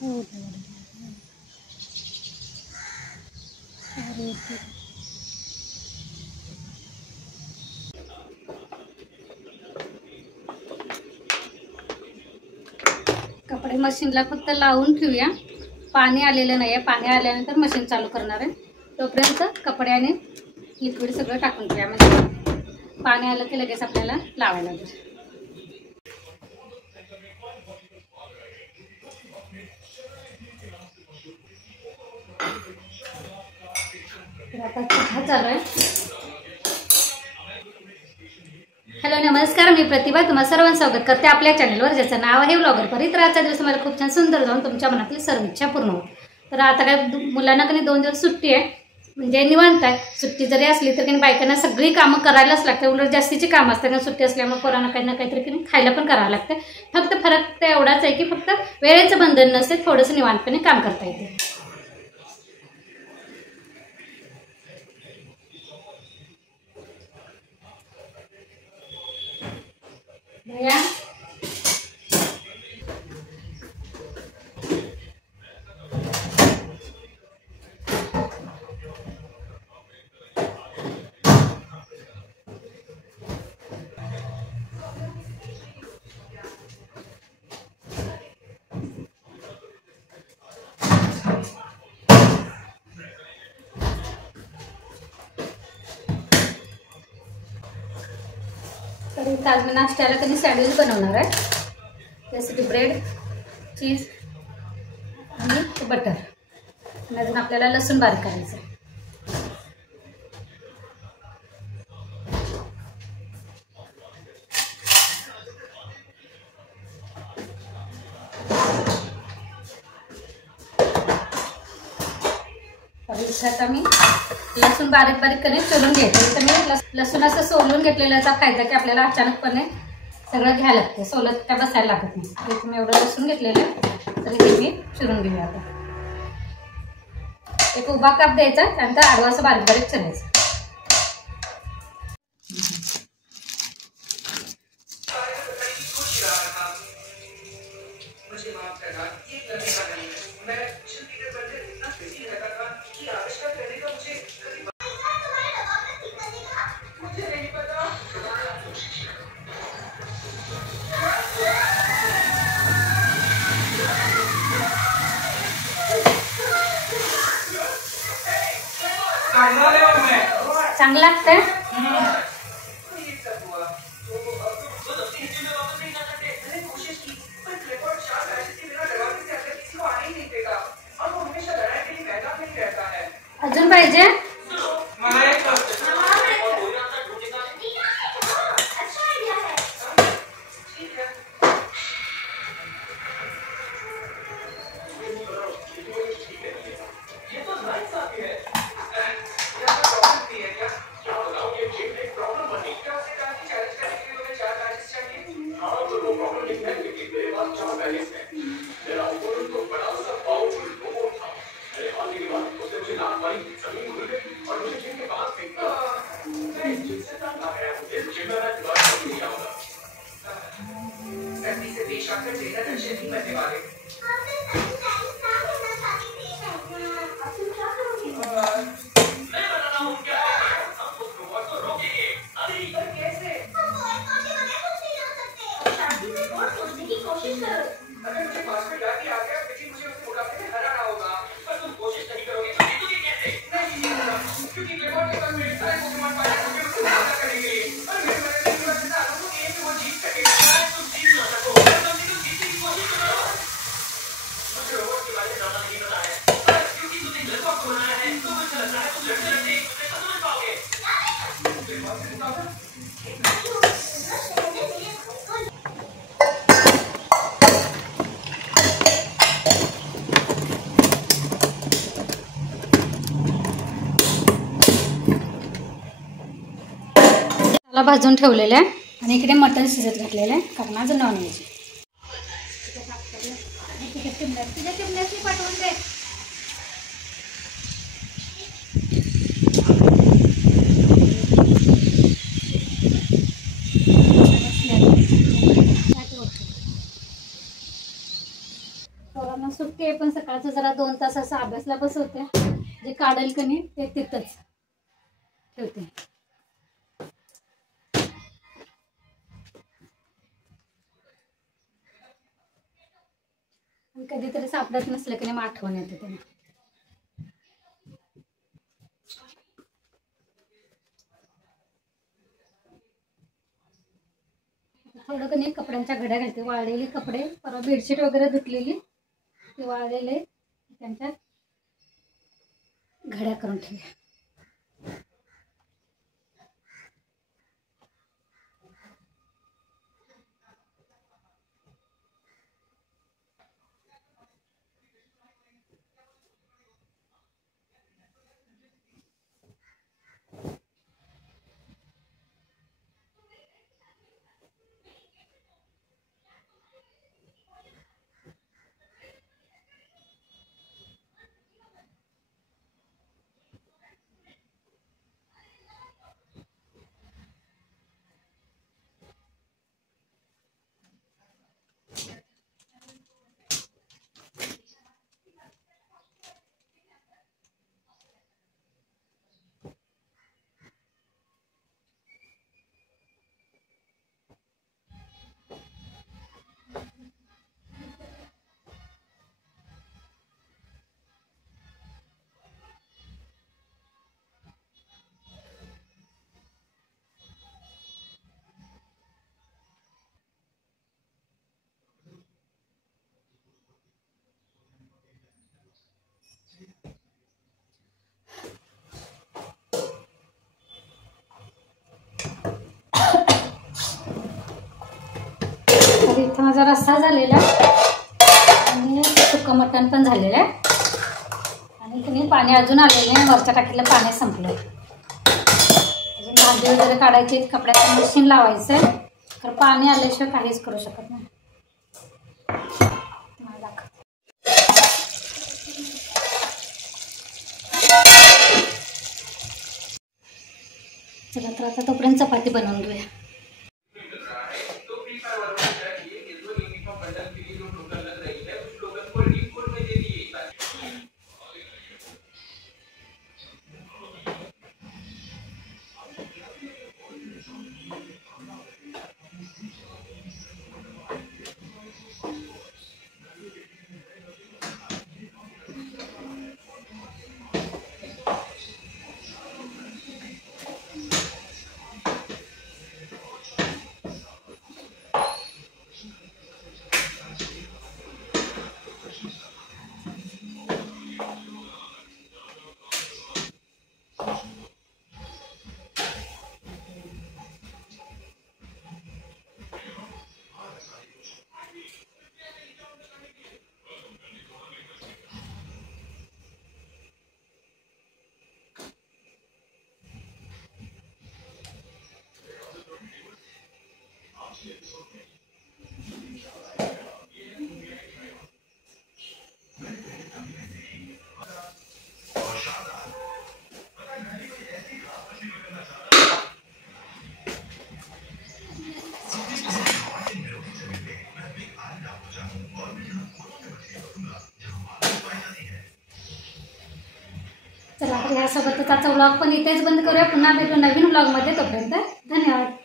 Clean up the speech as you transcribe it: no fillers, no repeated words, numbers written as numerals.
हो. कपडे मशीनला फक्त लावून ठेवूया. पाणी आलेलं नाही आहे. पाणी आल्यानंतर मशीन चालू करणार आहे. तोपर्यंत कपडे आणि लिक्विड सगळं टाकून ठेवूया, म्हणजे पाणी आलं की लगेच आपल्याला लावायला लागेल. आता चहा चालू आहे. हॅलो नमस्कार, मी प्रतिभा तुम्हा सर्वांचं स्वागत करते आपल्या चॅनलवर, ज्याचं नाव आहे व्लॉगर परी. तर आजचा दिवस मला खूप छान सुंदर जाऊन तुमच्या मनातील सर्व इच्छा पूर्ण हो. तर आता काय मुलांना काही 2 दिवस सुट्टी आहे, म्हणजे निवांत आहे. सुट्टी जरी असली तर काही बायकांना सगळी कामं करायलाच लागते. उलट जास्तीची कामं असतात कारण सुट्टी असल्यामुळे पोरांना काही ना काहीतरी की खायला पण करावं लागतं. फक्त फरक तर एवढाच आहे की फक्त वेळेचं बंधन नसते, थोडंसं निवांतपणे काम करता येते. तर इथं आज मी नाश्त्याला कधी सँडविच बनवणार आहे. त्यासाठी ब्रेड, चीज आणि बटर. आणि अजून आपल्याला लसूण बारीक करायचं आहे. तर इथं आता मी लसूण बारीक बारीक करून सोलून घ्यायचं. तर मी लसूण असं सोलून घेतलेल्याचा फायदा की आपल्याला अचानकपणे सगळं घ्यायला लागतं, सोलत त्या बसायला लागत नाही. तर मी एवढं लसूण घेतलेलं आहे, तर हे मी चिरून घेऊया. आता एक उभा काप द्यायचा, त्यानंतर आडवा असं बारीक बारीक चिरायचं. चांगलं लागतंय. अजून पाहिजे? भाजून ठेवलेलं आहे आणि इकडे मटण शिजत घातलेलं आहे, कारण आज नॉनव्हेज. पाठवून दे. पोरांना सुट्टी आहे पण सकाळचं जरा 2 तास असं अभ्यासला बसवते. जे काढेल का नाही ते तिथंच ठेवते. कधीतरी सापडत नसलं की नाही आठवण येते त्यांना. थोडं का नाही कपड्यांच्या घड्या घालते. वाळलेले कपडे परवा बेडशीट वगैरे धुतलेली ते वाळलेले त्यांच्या घड्या करून ठेवल्या. इथं माझा रस्सा झालेला आणि सुक्का मटण पण झालेलं आहे. आणि तुम्ही पाणी अजून आलेलं नाही. वरच्या टाकीला पाणी संपलं. अजून भांडी वगैरे काढायची, कपड्याचं मशीन लावायचं आहे. तर पाणी आल्याशिवाय काहीच करू शकत नाही. चला तर आता तोपर्यंत चपाती बनवून घेऊया. चला तर यासोबतच आजचा व्लॉग पण इथेच बंद करूया. पुन्हा भेटू नवीन व्लॉगमध्ये. तोपर्यंत धन्यवाद.